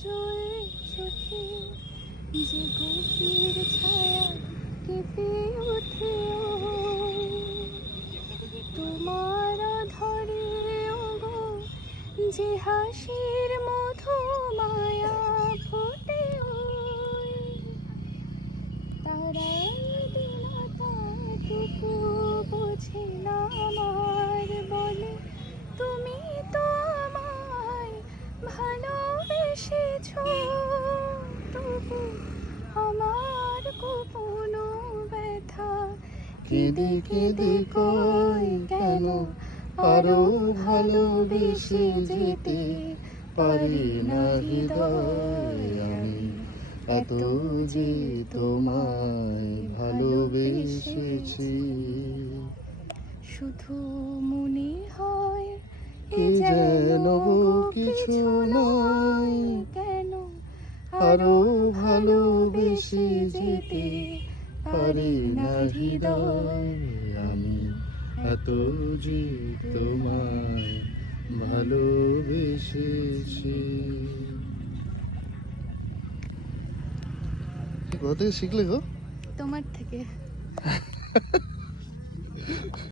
কাজল চোখে যে গভীর ছায়া কেঁপে ওঠে তোমার ধরে ওগো যে হাসির মধু মায়া ফোটে তারা দিনটাটুকু বোঝে না আমার বলে তুমি তো আমায় ভালোবেসেছো তবু আমার গোপন ব্যথা কেঁদে কেঁদে কই কেন আরো ভালোবেসে যেতে পারি না হৃদয় আমি এত যে তোমায় ভালোবেসেছি। শুধু মনে হয় এ যেন কিছু নয়, কেন আরো ভালোবেসে যেতে পারি না হৃদয় আমি এত যে তোমায় ভালোবেসেছি। কোথা থেকে শিখলে গো? তোমার থেকে।